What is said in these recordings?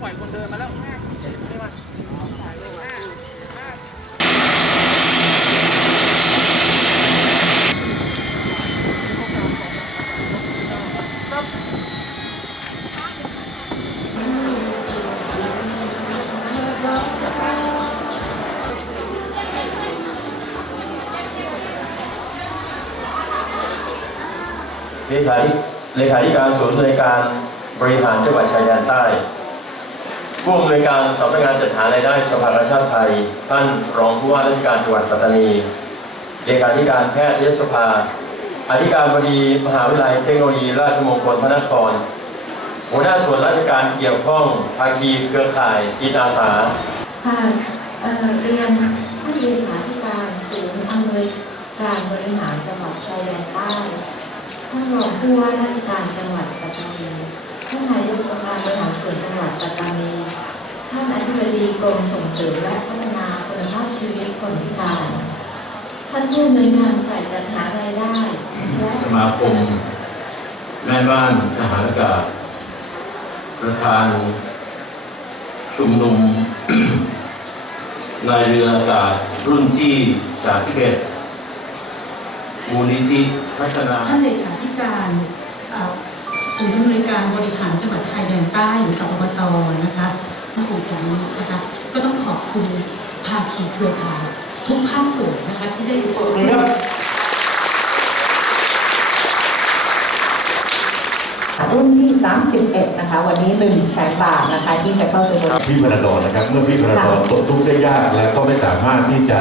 ปล่อยคนเดินมาแล้วเลขาธิเลขาธิการศูนย์อำนการบริหารจังหวัดชายแดนใต้ ผู้อำนวยการสำนักงานจัดหารายได้สภากาชาติไทย ท่านรองผู้ว่าราชการจังหวัดปัตตานีเลขาธิการแพทยสภา อธิการบดีมหาวิทยาลัยเทคโนโลยี ราชมงคลพระนคร หัวหน้าส่วนราชการเกี่ยวข้องภาคีเครือข่ายจิตอาสาค่ะเอ่อเรียนผู้เลขาธิการศูนย์อำนวยการบริหารจังหวัดชายแดนใต้ท่านรองผู้ว่าราชการจังหวัดปัตตานีท่านนายกองค์การบริหารส่วนจังหวัดปัตตานี บดีกรมส่งเสริมและพัฒนาคุณภาพชีวิตคนพิการ ท่านผู้อำนวยการฝ่ายจัดหารายได้และสมาคมแม่บ้านทหารอากาศ ประธาน ชุมนุมนายเรืออากาศรุ่นที่31มูลนิธิพัฒนาท่านเลขาธิการเอ่อศูนย์อำนวยการบริหารจังหวัดชายแดนใต้หรือสปปตนะคะ ท่านครูแถวนี้นะคะก็ต้องขอบคุณภาคีเครือข่ายทุกภาคส่วนนะคะที่ได้ร่วมรุ่นที่ 31 นะคะ วันนี้1แสนบาทนะคะ ที่จะเข้าสู่บริษัทพี่พนาดรนะครับ เมื่อพี่พนาดรตกทุกข์ได้ยากและก็ไม่สามารถที่จะ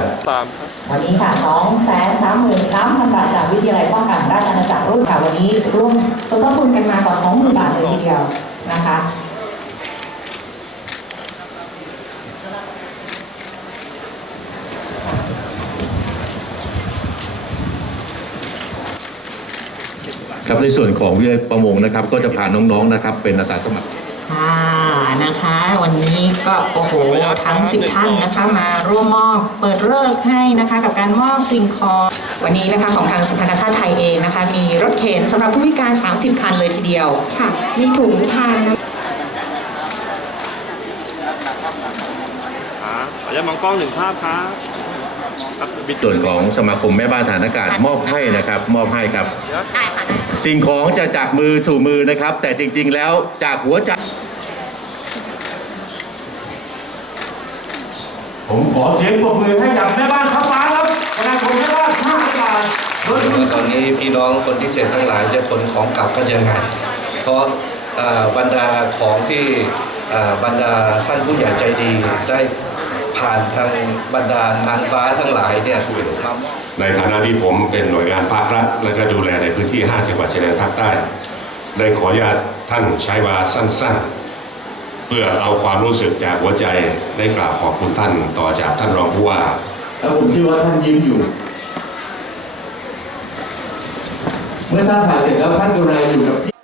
วันนี้ค่ะ2 3 3 3 0 0 0บาทจากวิทยาลัยป้องกันราชอาณาจักรรุ่นค่ะวันนี้ร่วมสมทบทุนกันมากว่า 20,000 บาทเลยทีเดียวนะคะ ครับในส่วนของวิทยาลัยประมงนะครับ ก็จะพาน้องๆนะครับ เป็นอาสาสมัคร ค่ะนะคะ วันนี้ก็โอ้โหทั้ง 10 ท่านนะคะ มาร่วมมอบเปิดเลิกษ์ให้นะคะ กับการมอบสิ่งของวันนี้นะคะของทางสภากาชาติไทยเองนะคะ มีรถเข็นสำหรับผู้พิการ 30 คันเลยทีเดียวค่ะ มีถุงทานนะครับขออนุญาตมองกล้องหนึ่งภาพครับครับบิดส่วนของสมาคมแม่บ้านฐานอากาศมอบให้นะครับ มอบให้ครับ สิ่งของจะจากมือสู่มือนะครับ แต่จริง ๆ แล้วจากหัวใจผมขอเสียงปรบมือให้กับแม่บ้านทัพฟ้าครับคณะของแม่บ้านท่าอากาศโดยว่าตอนนี้พี่น้องคนพิเศษทั้งหลายจะขนของกลับก็ยังไงเพราะบรรดาของที่บรรดาท่านผู้ใหญ่ใจดีได้ ผ่านทางบรรดานางฟ้าทั้งหลายเนี่ยมามอบในฐานะที่ผมเป็นหน่วยงานภาครัฐ และก็ดูแลในพื้นที่ 5 จังหวัดชายแดนภาคใต้ ได้ขออนุญาตท่านใช้เวลาสั้น ๆ เพื่อเอาความรู้สึกจากหัวใจได้กล่าวขอบคุณท่านต่อจากท่านรองผู้ว่า แล้วผมเชื่อว่าท่านยิ้มอยู่ เมื่อท่านถ่ายเสร็จแล้วท่านกรุณาอยู่กับที่